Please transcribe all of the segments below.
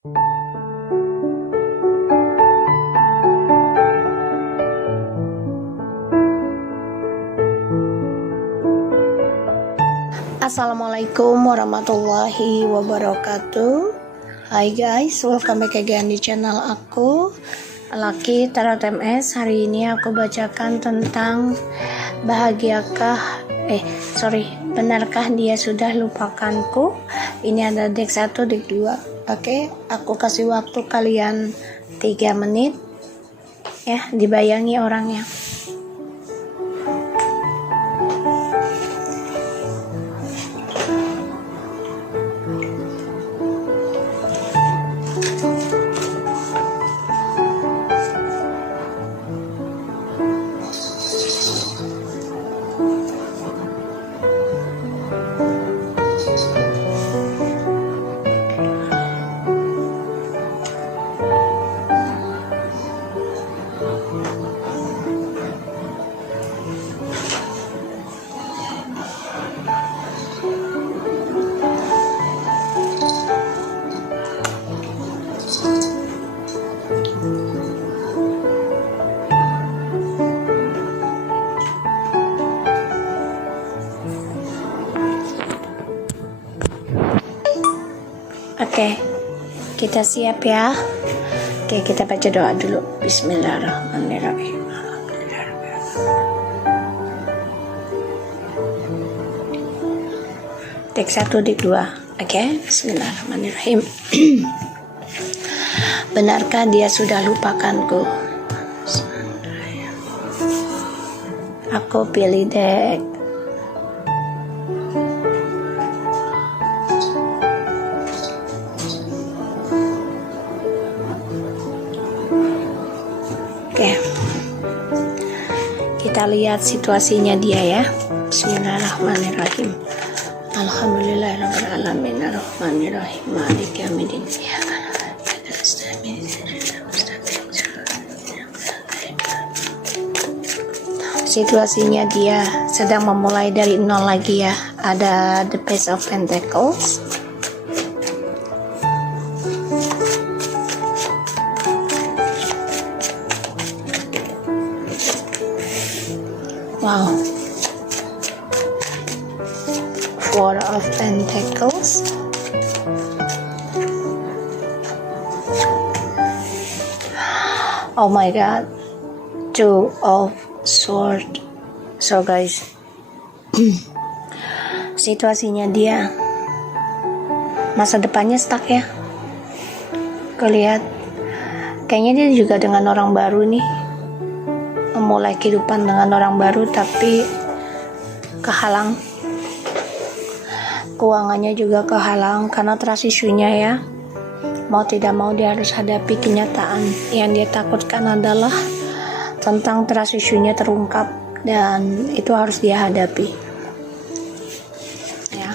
Assalamualaikum warahmatullahi wabarakatuh. Hai guys, welcome back again di channel aku, Laki Tarot MS. Hari ini aku bacakan tentang benarkah dia sudah lupakanku. Ini ada deck 1, deck 2. Oke, aku kasih waktu kalian 3 menit ya, dibayangi orangnya. Oke, kita siap ya. Oke, kita baca doa dulu. Bismillahirrahmanirrahim. Deck 1, deck 2. Oke, bismillahirrahmanirrahim. Benarkah dia sudah lupakanku? Aku pilih deck kita lihat situasinya dia ya. Bismillahirrahmanirrahim. Alhamdulillahirrahmanirrahim. Ar-Rahmanirrahim. Maliki yaumiddin. Situasinya dia sedang memulai dari nol lagi ya. Ada the Page of Pentacles. Wow. Four of Pentacles. Oh my god. Two of Swords. So guys, situasinya dia masa depannya stuck ya. Kelihat kayaknya dia juga dengan orang baru nih, memulai kehidupan dengan orang baru, tapi kehalang, keuangannya juga kehalang karena trust issue-nya ya. Mau tidak mau dia harus hadapi kenyataan. Yang dia takutkan adalah tentang trust issue-nya terungkap, dan itu harus dia hadapi ya.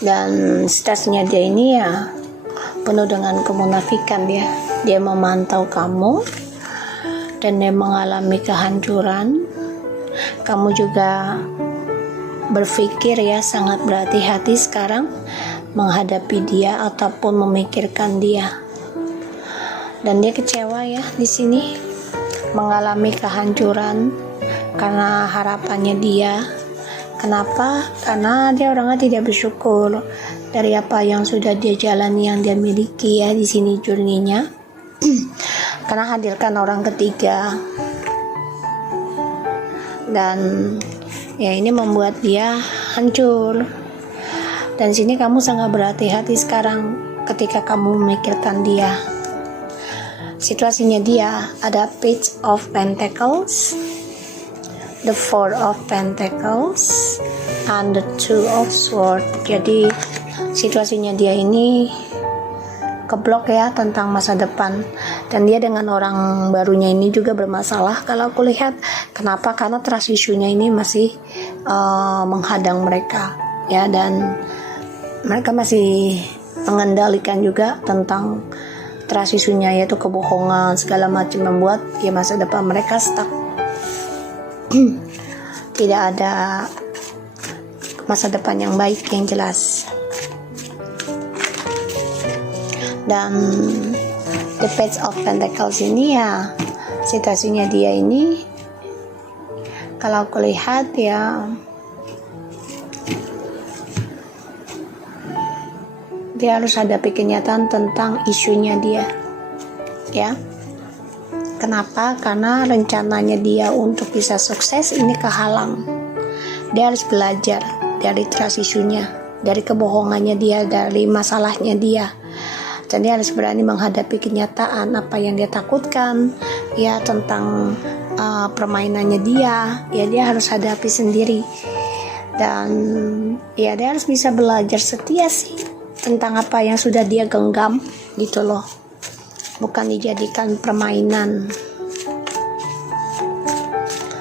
Dan stresnya dia ini ya penuh dengan kemunafikan. Dia memantau kamu dan dia mengalami kehancuran. Kamu juga berpikir ya, sangat berhati-hati sekarang menghadapi dia ataupun memikirkan dia. Dan dia kecewa ya di sini, mengalami kehancuran karena harapannya dia. Kenapa? Karena dia orangnya tidak bersyukur dari apa yang sudah dia jalani, yang dia miliki ya di sini journey-nya. Karena hadirkan orang ketiga, dan ya ini membuat dia hancur. Dan sini kamu sangat berhati-hati sekarang ketika kamu memikirkan dia. Situasinya dia ada Page of Pentacles, the Four of Pentacles, and the Two of Swords. Jadi situasinya dia ini keblok ya tentang masa depan, dan dia dengan orang barunya ini juga bermasalah kalau aku lihat. Kenapa? Karena trust issue-nya ini masih menghadang mereka ya, dan mereka masih mengendalikan juga tentang trust issue-nya, yaitu kebohongan segala macam, membuat ya masa depan mereka stuck. Tidak ada masa depan yang baik, yang jelas. Dan the Page of Pentacles ini ya, situasinya dia ini kalau aku lihat ya, dia harus hadapi kenyataan tentang isunya dia ya. Kenapa? Karena rencananya dia untuk bisa sukses ini kehalang. Dia harus belajar dari trust isunya, dari kebohongannya dia, dari masalahnya dia. Dan dia harus berani menghadapi kenyataan apa yang dia takutkan ya, tentang permainannya dia ya, dia harus hadapi sendiri. Dan ya dia harus bisa belajar setia sih tentang apa yang sudah dia genggam gitu loh, bukan dijadikan permainan.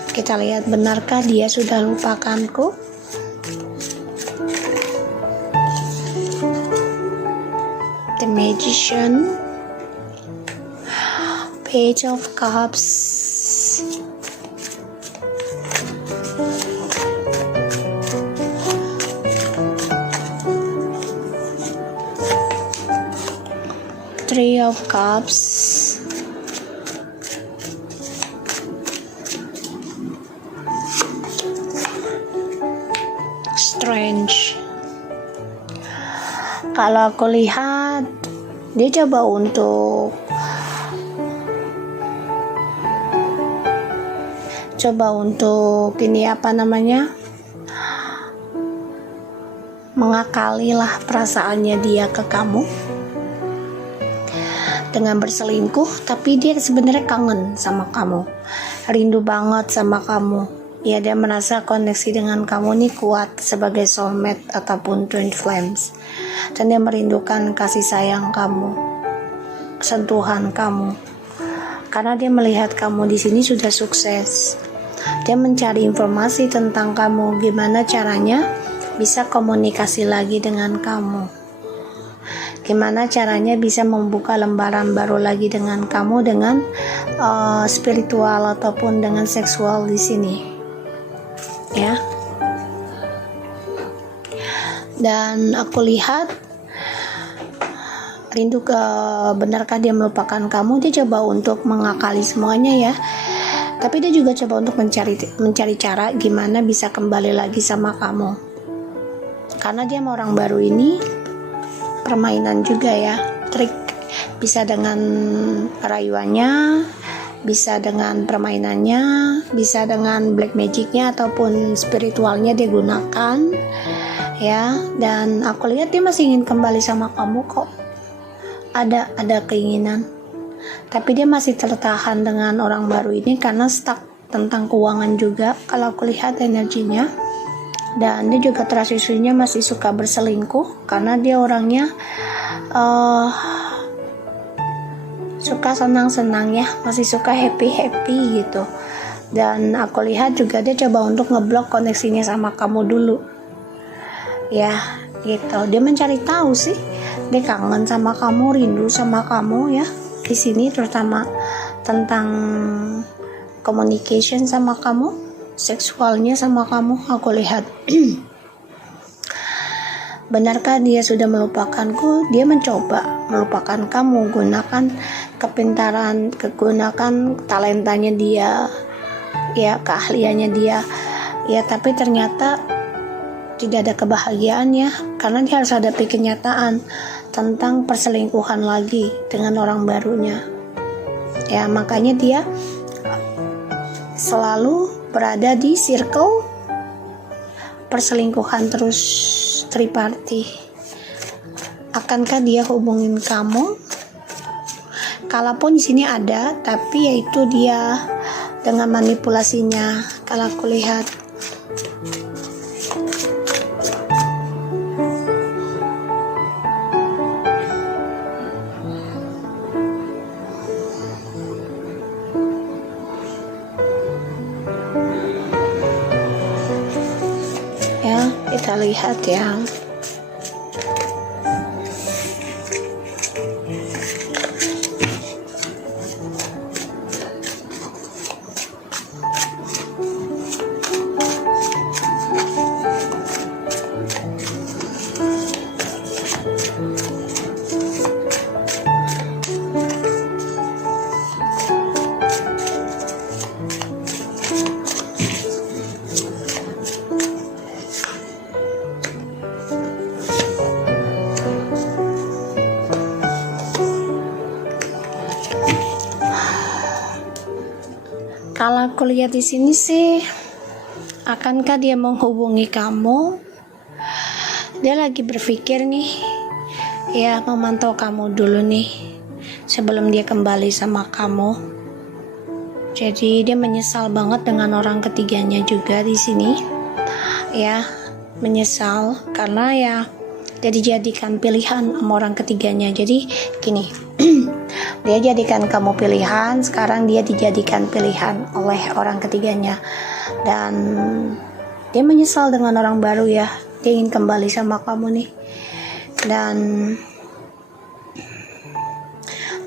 Kita lihat, benarkah dia sudah lupakanku? The Magician, Page of Cups, Three of Cups, Strange. Kalau aku lihat, dia coba untuk ini apa namanya, mengakali lah perasaannya dia ke kamu dengan berselingkuh, tapi dia sebenarnya kangen sama kamu, rindu banget sama kamu ya. Dia merasa koneksi dengan kamu nih kuat sebagai soulmate ataupun twin flames, dan dia merindukan kasih sayang kamu, sentuhan kamu, karena dia melihat kamu di sini sudah sukses. Dia mencari informasi tentang kamu, gimana caranya bisa komunikasi lagi dengan kamu, gimana caranya bisa membuka lembaran baru lagi dengan kamu, dengan spiritual ataupun dengan seksual di sini ya. Dan aku lihat, benarkah dia melupakan kamu? Dia coba untuk mengakali semuanya ya, tapi dia juga coba untuk mencari cara gimana bisa kembali lagi sama kamu, karena dia mau orang baru ini permainan juga ya, trik, bisa dengan rayuannya, bisa dengan permainannya, bisa dengan black magicnya ataupun spiritualnya dia gunakan ya. Dan aku lihat dia masih ingin kembali sama kamu kok, ada keinginan, tapi dia masih tertahan dengan orang baru ini karena stuck tentang keuangan juga kalau aku lihat energinya. Dan dia juga transisinya masih suka berselingkuh karena dia orangnya suka senang-senang ya, masih suka happy gitu. Dan aku lihat juga dia coba untuk ngeblok koneksinya sama kamu dulu ya gitu. Dia mencari tahu sih, dia kangen sama kamu, rindu sama kamu ya di sini, terutama tentang communication sama kamu, seksualnya sama kamu. Aku lihat benarkah dia sudah melupakanku? Dia mencoba melupakan kamu, gunakan kepintaran, gunakan talentanya dia ya, keahliannya dia ya, tapi ternyata tidak ada kebahagiaan ya, karena dia harus hadapi kenyataan tentang perselingkuhan lagi dengan orang barunya ya. Makanya dia selalu berada di circle perselingkuhan terus, triparty. Akankah dia hubungin kamu? Kalaupun di sini ada, tapi yaitu dia dengan manipulasinya kalau aku lihat. Ya, kita lihat ya. aku lihat di sini sih, akankah dia menghubungi kamu? Dia lagi berpikir nih, ya memantau kamu dulu nih sebelum dia kembali sama kamu. Jadi dia menyesal banget dengan orang ketiganya juga di sini. Ya, menyesal karena ya dia dijadikan pilihan sama orang ketiganya. Jadi gini, dia jadikan kamu pilihan, sekarang dia dijadikan pilihan oleh orang ketiganya. Dan dia menyesal dengan orang baru ya. Dia ingin kembali sama kamu nih. Dan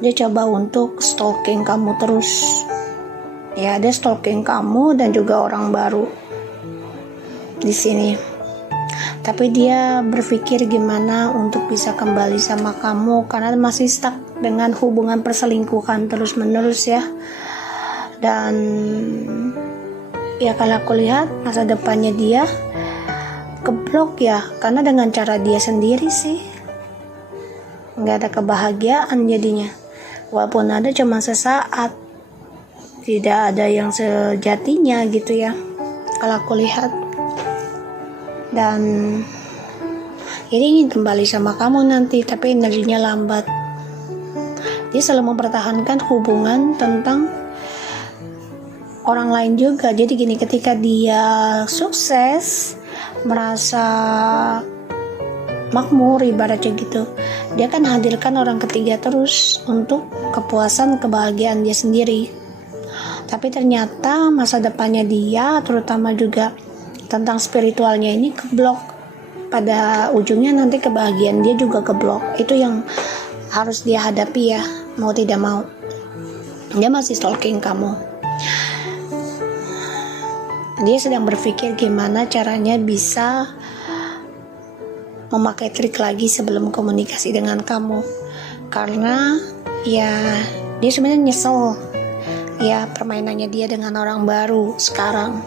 dia coba untuk stalking kamu terus. Ya, dia stalking kamu dan juga orang baru di sini. Tapi dia berpikir gimana untuk bisa kembali sama kamu karena masih stuck dengan hubungan perselingkuhan terus-menerus ya. Dan ya kalau aku lihat masa depannya dia keblok ya, karena dengan cara dia sendiri sih nggak ada kebahagiaan jadinya. Walaupun ada cuma sesaat, tidak ada yang sejatinya gitu ya kalau aku lihat. Dan dia ingin kembali sama kamu nanti, tapi energinya lambat. Dia selalu mempertahankan hubungan tentang orang lain juga. Jadi gini, ketika dia sukses, merasa makmur ibaratnya gitu, dia akan hadirkan orang ketiga terus untuk kepuasan kebahagiaan dia sendiri. Tapi ternyata masa depannya dia, terutama juga tentang spiritualnya ini keblok. Pada ujungnya nanti kebahagiaan dia juga keblok. Itu yang harus dia hadapi ya, mau tidak mau. Dia masih stalking kamu. Dia sedang berpikir gimana caranya bisa memakai trik lagi sebelum komunikasi dengan kamu. Karena ya dia sebenarnya nyesel ya permainannya dia dengan orang baru sekarang.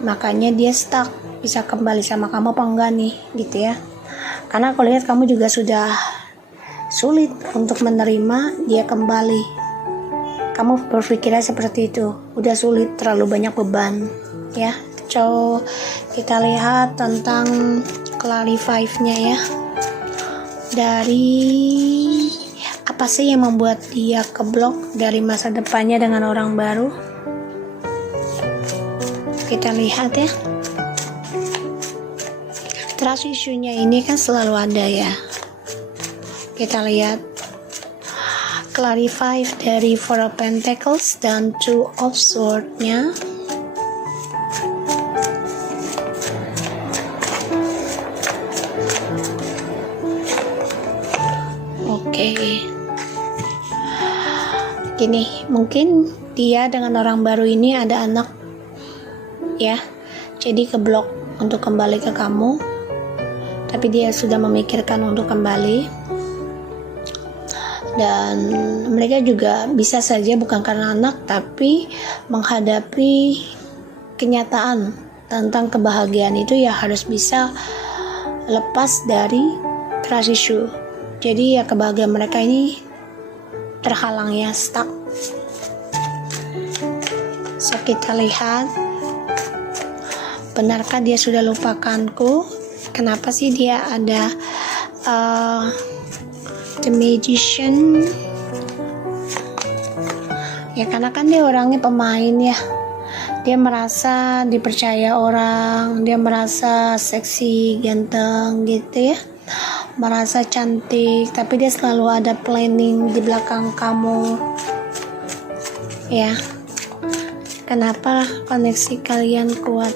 Makanya dia stuck, bisa kembali sama kamu apa enggak nih gitu ya. Karena aku lihat kamu juga sudah sulit untuk menerima dia kembali. Kamu berpikirnya seperti itu, udah sulit, terlalu banyak beban ya. So kita lihat tentang clarify-nya ya, dari apa sih yang membuat dia keblok dari masa depannya dengan orang baru. Kita lihat ya, trust issue-nya ini kan selalu ada ya. Kita lihat clarify dari Four of Pentacles dan Two of Swords-nya. Oke. Gini, mungkin dia dengan orang baru ini ada anak ya. Jadi keblok untuk kembali ke kamu. Tapi dia sudah memikirkan untuk kembali. Dan mereka juga bisa saja bukan karena anak, tapi menghadapi kenyataan tentang kebahagiaan itu ya harus bisa lepas dari trust issue. Jadi ya kebahagiaan mereka ini terhalang ya, stuck. So kita lihat, benarkah dia sudah lupakanku? Kenapa sih dia ada The Magician? Ya karena kan dia orangnya pemain ya. Dia merasa dipercaya orang, dia merasa seksi, ganteng gitu ya, merasa cantik, tapi dia selalu ada planning di belakang kamu ya. Kenapa koneksi kalian kuat?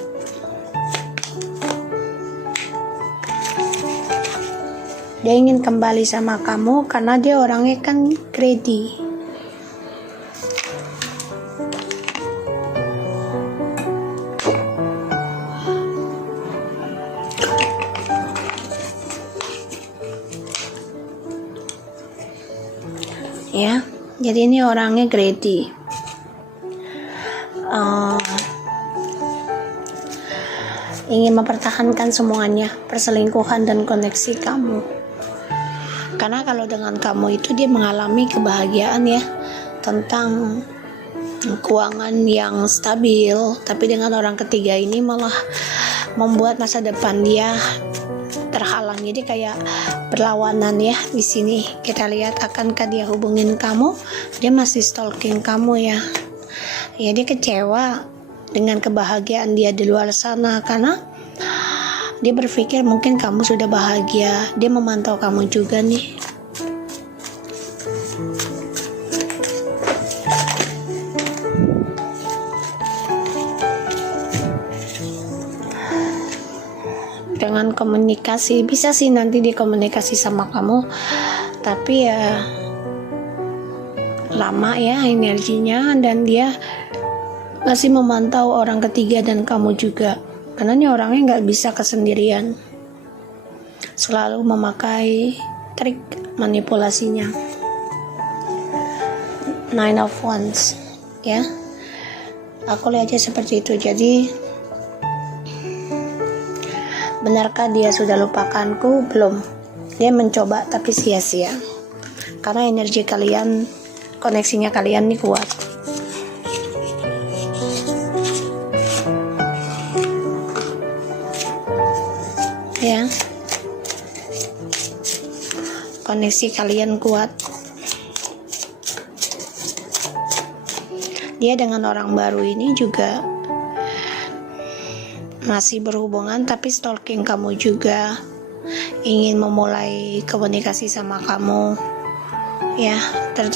Dia ingin kembali sama kamu karena dia orangnya kan greedy. Ya, jadi ini orangnya greedy. Ingin mempertahankan semuanya, perselingkuhan dan koneksi kamu. Karena kalau dengan kamu itu dia mengalami kebahagiaan ya, tentang keuangan yang stabil, tapi dengan orang ketiga ini malah membuat masa depan dia terhalang. Jadi kayak berlawanan ya. Di sini kita lihat, akankah dia hubungin kamu? Dia masih stalking kamu ya. Ya, dia kecewa dengan kebahagiaan dia di luar sana karena dia berpikir mungkin kamu sudah bahagia. Dia memantau kamu juga nih. Dengan komunikasi, bisa sih nanti dia komunikasi sama kamu, tapi ya lama ya energinya, dan dia masih memantau orang ketiga dan kamu juga. Karena ini orangnya nggak bisa kesendirian, selalu memakai trik manipulasinya. Nine of Wands ya, aku lihatnya seperti itu. Jadi benarkah dia sudah lupakanku? Belum. Dia mencoba tapi sia-sia, karena energi kalian, koneksinya kalian nih kuat ya. Koneksi kalian kuat. Dia dengan orang baru ini juga masih berhubungan, tapi stalking kamu juga, ingin memulai komunikasi sama kamu ya,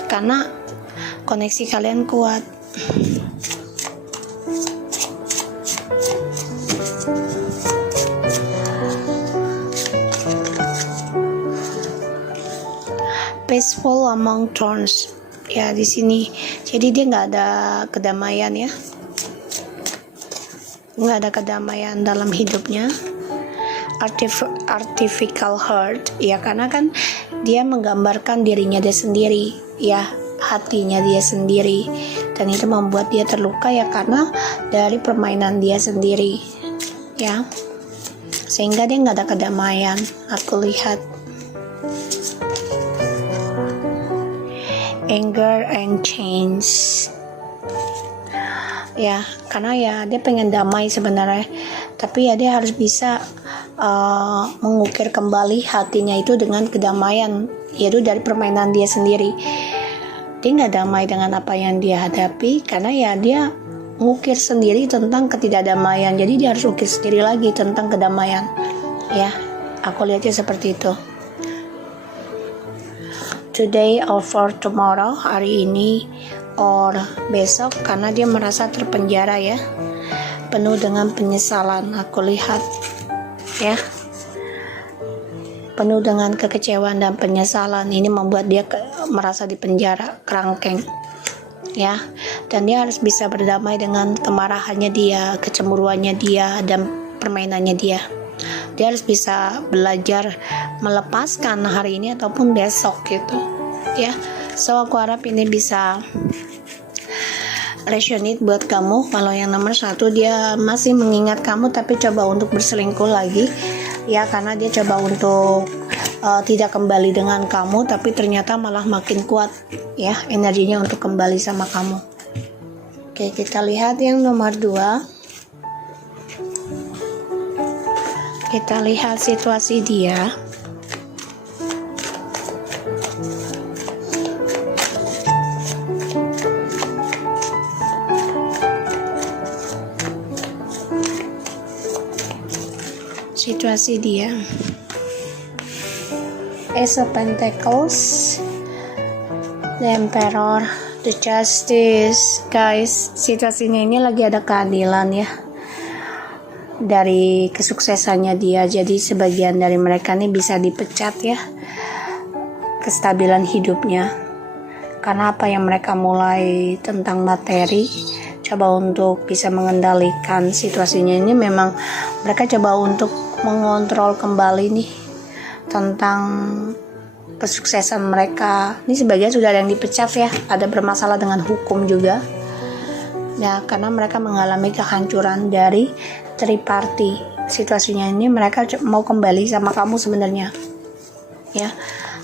karena koneksi kalian kuat. Peaceful among thorns ya di sini. Jadi dia nggak ada kedamaian ya, nggak ada kedamaian dalam hidupnya. Artificial heart ya, karena kan dia menggambarkan dirinya dia sendiri ya, hatinya dia sendiri, dan itu membuat dia terluka ya, karena dari permainan dia sendiri ya, sehingga dia nggak ada kedamaian. Aku lihat anger and change ya, karena ya dia pengen damai sebenarnya, tapi ya dia harus bisa mengukir kembali hatinya itu dengan kedamaian, yaitu dari permainan dia sendiri. Dia nggak damai dengan apa yang dia hadapi, karena ya dia ngukir sendiri tentang ketidakdamaian, jadi dia harus ukir sendiri lagi tentang kedamaian ya. Aku lihatnya seperti itu. Today or for tomorrow, hari ini or besok, karena dia merasa terpenjara ya, penuh dengan penyesalan. Aku lihat ya, penuh dengan kekecewaan dan penyesalan. Ini membuat dia merasa dipenjara, kerangkeng ya, dan dia harus bisa berdamai dengan kemarahannya dia, kecemburuannya dia, dan permainannya dia. Dia harus bisa belajar melepaskan hari ini ataupun besok gitu ya. So aku harap ini bisa resonate buat kamu. Kalau yang nomor 1, dia masih mengingat kamu tapi coba untuk berselingkuh lagi ya, karena dia coba untuk tidak kembali dengan kamu, tapi ternyata malah makin kuat ya energinya untuk kembali sama kamu. Oke, kita lihat yang nomor 2. Kita lihat situasi dia. Situasi dia. Ace of Pentacles, the Emperor, the Justice. Guys, situasinya ini lagi ada keadilan ya dari kesuksesannya dia. Jadi sebagian dari mereka nih bisa dipecat ya, kestabilan hidupnya, karena apa yang mereka mulai tentang materi, coba untuk bisa mengendalikan situasinya ini. Memang mereka coba untuk mengontrol kembali nih tentang kesuksesan mereka. Ini sebagian sudah ada yang dipecat ya, ada bermasalah dengan hukum juga ya, karena mereka mengalami kehancuran dari triparty. Situasinya ini mereka mau kembali sama kamu sebenarnya ya,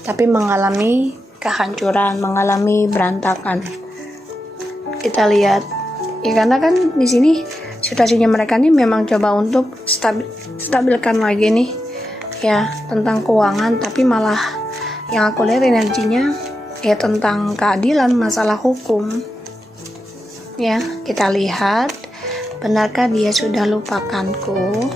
tapi mengalami kehancuran, mengalami berantakan. kita lihat ya, karena kan di sini situasinya mereka nih memang coba untuk stabilkan lagi nih ya tentang keuangan, tapi malah yang aku lihat energinya ya tentang keadilan, masalah hukum ya. Kita lihat, benarkah dia sudah lupakanku?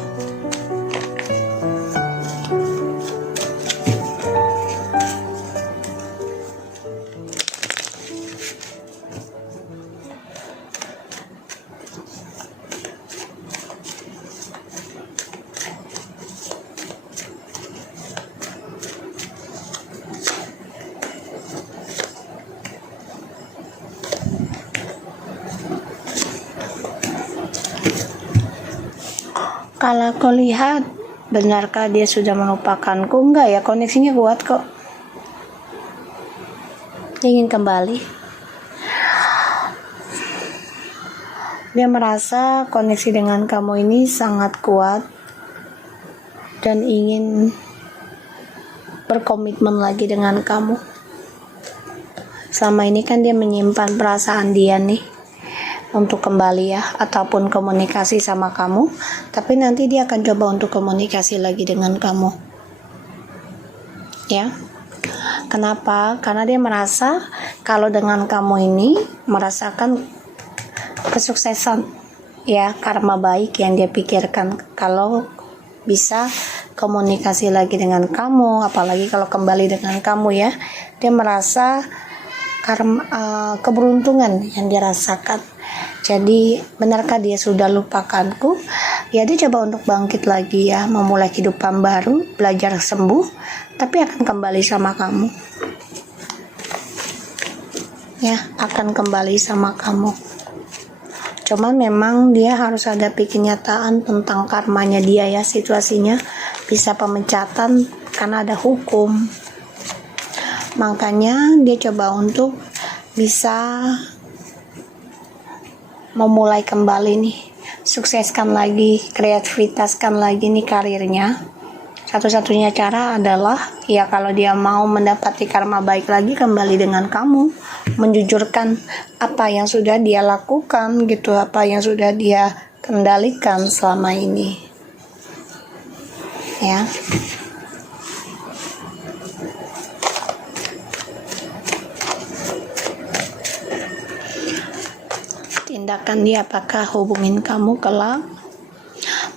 Kalau aku lihat, benarkah dia sudah melupakanku? Enggak ya, koneksinya kuat kok. Dia ingin kembali. Dia merasa koneksi dengan kamu ini sangat kuat dan ingin berkomitmen lagi dengan kamu. Selama ini kan dia menyimpan perasaan dia nih untuk kembali ya, ataupun komunikasi sama kamu, tapi nanti dia akan coba untuk komunikasi lagi dengan kamu ya. Kenapa? Karena dia merasa kalau dengan kamu ini merasakan kesuksesan ya, karma baik yang dia pikirkan kalau bisa komunikasi lagi dengan kamu, apalagi kalau kembali dengan kamu ya. Dia merasa keberuntungan yang dirasakan. Jadi benarkah dia sudah lupakanku? Ya, dia coba untuk bangkit lagi ya, memulai kehidupan baru, belajar sembuh, tapi akan kembali sama kamu ya, akan kembali sama kamu. Cuman memang dia harus hadapi kenyataan tentang karmanya dia ya, situasinya bisa pemecatan karena ada hukum. Makanya dia coba untuk bisa memulai kembali nih, sukseskan lagi, kreativitaskan lagi nih karirnya. Satu-satunya cara adalah ya kalau dia mau mendapati karma baik lagi, kembali dengan kamu, menjujurkan apa yang sudah dia lakukan gitu, apa yang sudah dia kendalikan selama ini ya. Tindakan dia apakah hubungin kamu kelak?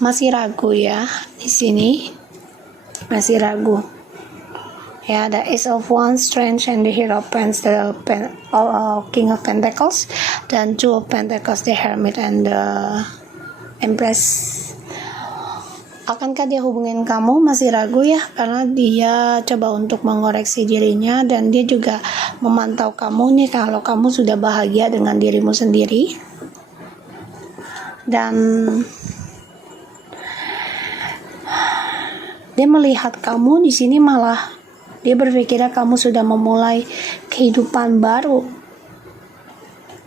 Masih ragu ya, di sini masih ragu ya. Ada Ace of Wands, Strength, and the Hero of Pentacles, the King of Pentacles, dan Two of Pentacles, the Hermit, and the Empress. Akankah dia hubungin kamu? Masih ragu ya, karena dia coba untuk mengoreksi dirinya, dan dia juga memantau kamu nih kalau kamu sudah bahagia dengan dirimu sendiri. Dan dia melihat kamu di sini, malah dia berpikir kamu sudah memulai kehidupan baru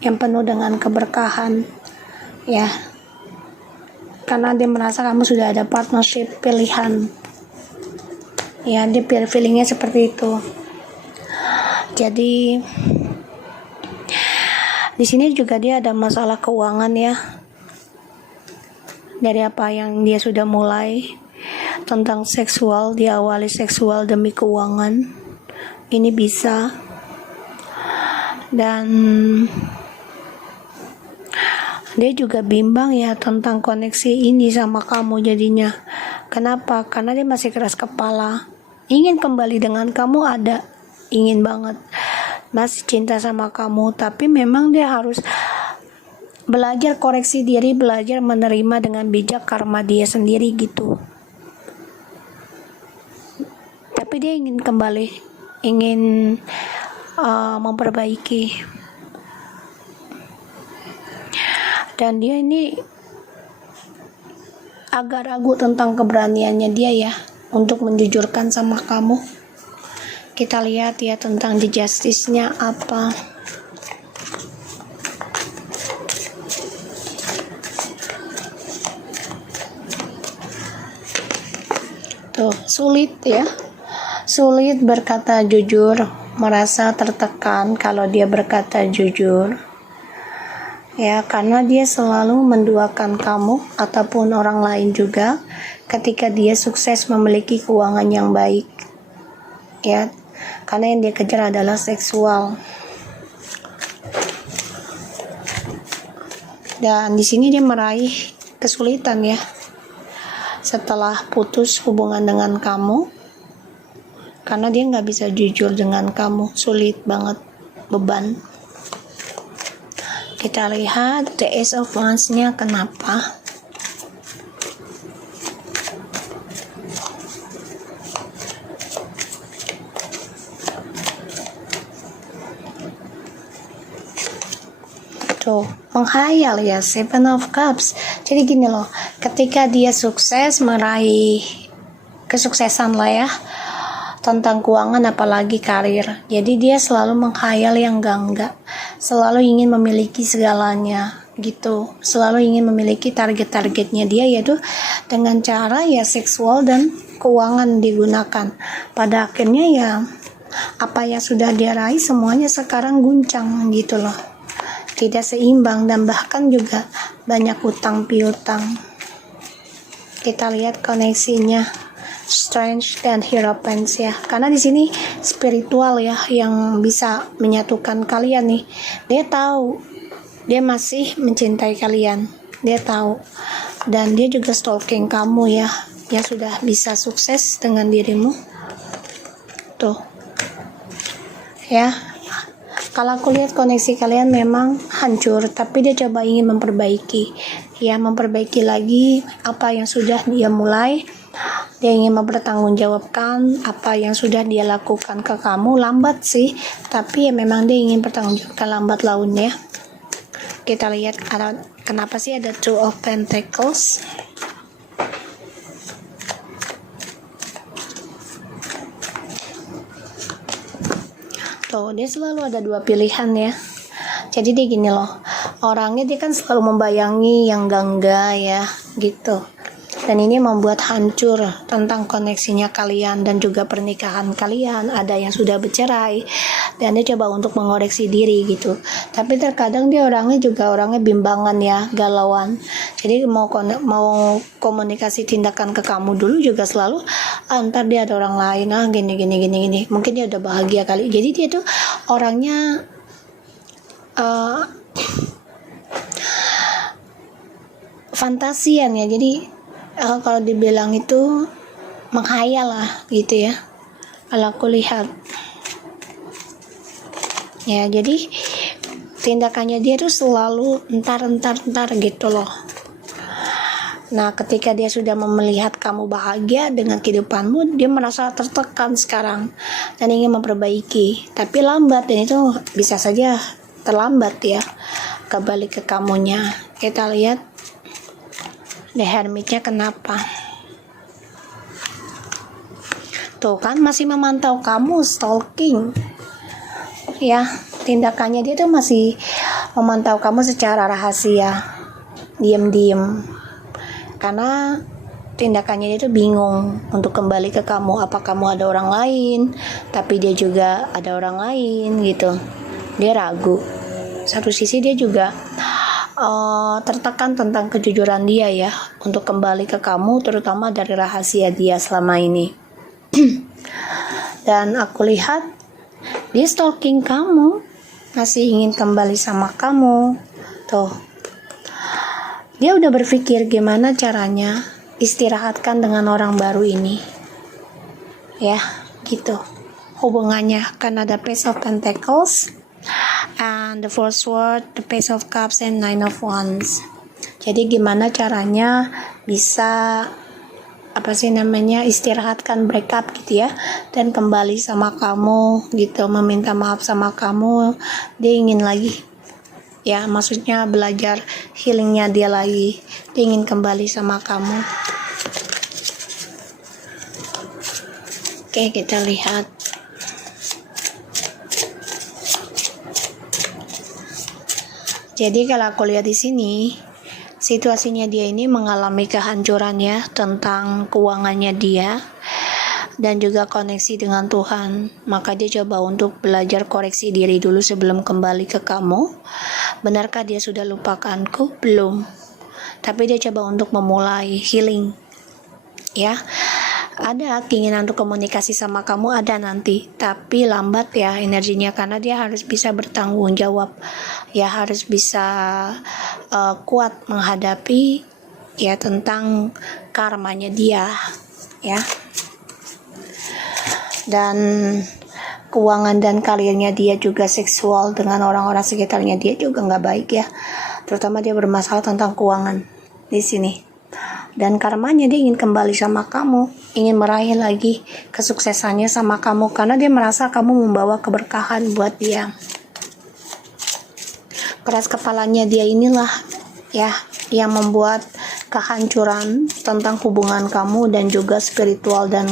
yang penuh dengan keberkahan ya, karena dia merasa kamu sudah ada partnership pilihan ya. Dia feelingnya seperti itu. Jadi di sini juga dia ada masalah keuangan ya, dari apa yang dia sudah mulai tentang seksual, diawali seksual demi keuangan, ini bisa. Dan dia juga bimbang ya tentang koneksi ini sama kamu jadinya. Kenapa? Karena dia masih keras kepala, ingin kembali dengan kamu, ada ingin banget, masih cinta sama kamu, tapi memang dia harus belajar koreksi diri, belajar menerima dengan bijak karma dia sendiri gitu. Tapi dia ingin kembali, ingin memperbaiki. Dan dia ini agak ragu tentang keberaniannya dia ya untuk menjujurkan sama kamu. Kita lihat ya tentang the justice-nya apa. Tuh, sulit ya. Sulit berkata jujur, merasa tertekan kalau dia berkata jujur. ya, karena dia selalu menduakan kamu ataupun orang lain juga ketika dia sukses memiliki keuangan yang baik, ya, karena yang dia kejar adalah seksual. Dan di sini dia meraih kesulitan ya setelah putus hubungan dengan kamu, karena dia nggak bisa jujur dengan kamu, sulit banget, beban. Kita lihat the Ace of Wands-nya kenapa. Tuh, menghayal ya, Seven of Cups. Jadi gini loh, ketika dia sukses meraih kesuksesan lah ya tentang keuangan apalagi karir, jadi dia selalu menghayal yang enggak, selalu ingin memiliki segalanya gitu, selalu ingin memiliki target-targetnya dia, yaitu dengan cara ya seksual dan keuangan digunakan. Pada akhirnya ya apa yang sudah dia raih semuanya sekarang guncang gitu loh, tidak seimbang, dan bahkan juga banyak hutang piutang. Kita lihat koneksinya Strange dan Hierophant ya, karena di sini spiritual ya yang bisa menyatukan kalian nih. Dia tahu dia masih mencintai kalian, dia tahu, dan dia juga stalking kamu ya, yang sudah bisa sukses dengan dirimu tuh ya. Kalau aku lihat koneksi kalian memang hancur, tapi dia coba ingin memperbaiki ya, memperbaiki lagi apa yang sudah dia mulai. Dia ingin mempertanggungjawabkan apa yang sudah dia lakukan ke kamu. Lambat sih, tapi ya memang dia ingin pertanggungjawabkan lambat laun ya. Kita lihat kenapa sih ada Two of Pentacles. Tuh, dia selalu ada dua pilihan ya. Jadi dia gini loh, orangnya dia kan selalu membayangi yang enggak ya gitu. Dan ini membuat hancur tentang koneksinya kalian dan juga pernikahan kalian. Ada yang sudah bercerai dan dia coba untuk mengoreksi diri gitu. Tapi terkadang dia orangnya bimbangan ya, galauan. Jadi mau komunikasi tindakan ke kamu dulu juga selalu ntar dia ada orang lain, gini. Mungkin dia udah bahagia kali. Jadi dia tuh orangnya fantasian ya. Jadi kalau dibilang itu menghayal lah gitu ya, kalau aku lihat ya. Jadi tindakannya dia tuh selalu entar gitu loh. Nah, ketika dia sudah melihat kamu bahagia dengan kehidupanmu, dia merasa tertekan sekarang dan ingin memperbaiki, tapi lambat, dan itu bisa saja terlambat ya kembali ke kamunya. Kita lihat The Hermit-nya kenapa. Tuh kan masih memantau kamu, stalking ya, tindakannya dia tuh masih memantau kamu secara rahasia, diam-diam, karena tindakannya dia tuh bingung untuk kembali ke kamu. Apa kamu ada orang lain, tapi dia juga ada orang lain gitu, dia ragu. Satu sisi dia juga tertekan tentang kejujuran dia ya untuk kembali ke kamu, terutama dari rahasia dia selama ini. Dan aku lihat dia stalking kamu, masih ingin kembali sama kamu. Tuh, dia udah berpikir gimana caranya istirahatkan dengan orang baru ini ya gitu hubungannya, karena ada Page of Pentacles and the Fourth Sword, the Page of Cups, and Nine of Wands. Jadi gimana caranya bisa istirahatkan, break up gitu ya, dan kembali sama kamu gitu, meminta maaf sama kamu. Dia ingin lagi ya, maksudnya belajar healingnya dia lagi, dia ingin kembali sama kamu. Oke, kita lihat. Jadi kalau aku lihat di sini, situasinya dia ini mengalami kehancuran ya tentang keuangannya dia. dan juga koneksi dengan Tuhan. Maka dia coba untuk belajar koreksi diri dulu sebelum kembali ke kamu. Benarkah dia sudah lupakanku? Belum. Tapi dia coba untuk memulai healing. Ya, ada keinginan untuk komunikasi sama kamu, ada nanti, tapi lambat ya energinya, karena dia harus bisa bertanggung jawab, ya harus bisa kuat menghadapi ya tentang karmanya dia, ya. Dan keuangan dan karirnya dia juga, seksual dengan orang-orang sekitarnya dia juga nggak baik ya, terutama dia bermasalah tentang keuangan di sini. Dan karmanya dia ingin kembali sama kamu, ingin meraih lagi kesuksesannya sama kamu, karena dia merasa kamu membawa keberkahan buat dia. Keras kepalanya dia inilah ya yang membuat kehancuran tentang hubungan kamu dan juga spiritual dan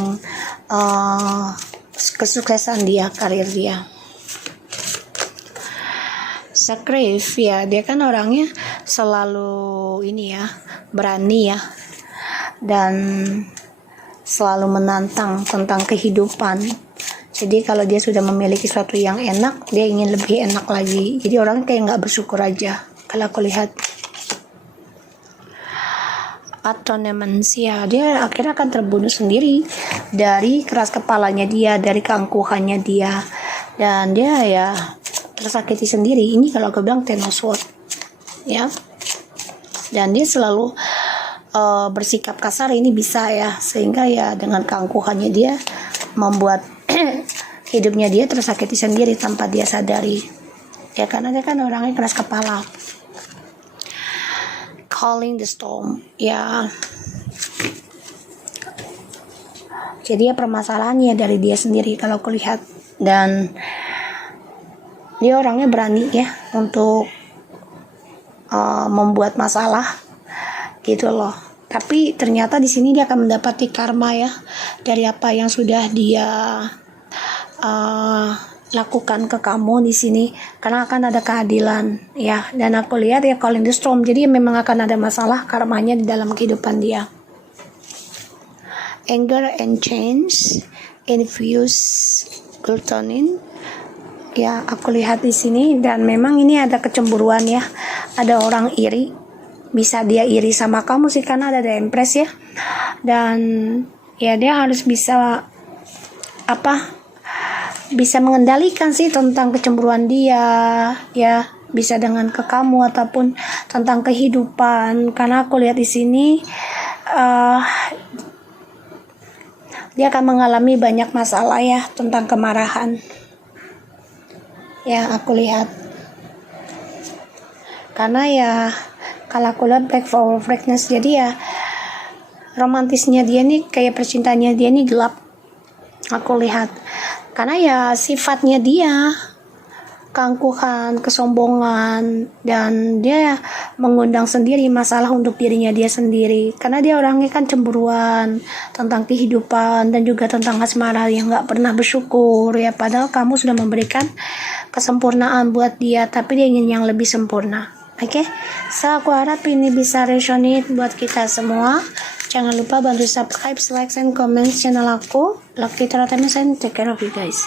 kesuksesan dia, karir dia. Sakrif ya, dia kan orangnya selalu ini ya, berani ya, dan selalu menantang tentang kehidupan. Jadi kalau dia sudah memiliki sesuatu yang enak, dia ingin lebih enak lagi. Jadi orang kayak nggak bersyukur aja kalau aku lihat. Atau demensia, dia akhirnya akan terbunuh sendiri dari keras kepalanya dia, dari keangkuhannya dia, dan dia ya tersakiti sendiri. Ini kalau aku bilang Ten of Swords ya, dan dia selalu bersikap kasar, ini bisa ya, sehingga ya dengan keangkuhannya dia membuat hidupnya dia tersakiti sendiri tanpa dia sadari ya, karena dia kan orangnya keras kepala. Calling the storm ya, jadi ya permasalahannya dari dia sendiri kalau aku lihat, dan dia orangnya berani ya untuk membuat masalah gitu loh. Tapi ternyata di sini dia akan mendapati karma ya dari apa yang sudah dia lakukan ke kamu di sini, karena akan ada keadilan ya. Dan aku lihat ya calling the storm, jadi memang akan ada masalah karmanya di dalam kehidupan dia. Anger and change infuse glutonin ya, aku lihat di sini, dan memang ini ada kecemburuan ya, ada orang iri, bisa dia iri sama kamu sih karena ada Empress ya, dan ya dia harus bisa bisa mengendalikan sih tentang kecemburuan dia ya, bisa dengan ke kamu ataupun tentang kehidupan, karena aku lihat di sini dia akan mengalami banyak masalah ya tentang kemarahan ya, aku lihat. Karena ya kalau aku lihat Black Flower Fragrance, jadi ya romantisnya dia nih, kayak percintaannya dia nih gelap, aku lihat. Karena ya sifatnya dia keangkuhan, kesombongan, dan dia mengundang sendiri masalah untuk dirinya dia sendiri, karena dia orangnya kan cemburuan tentang kehidupan dan juga tentang asmara yang gak pernah bersyukur ya, padahal kamu sudah memberikan kesempurnaan buat dia, tapi dia ingin yang lebih sempurna. Oke, so aku harap ini bisa resonate buat kita semua. Jangan lupa bantu subscribe, like, and comment channel aku. Lucky Teratemis, and take care of you guys.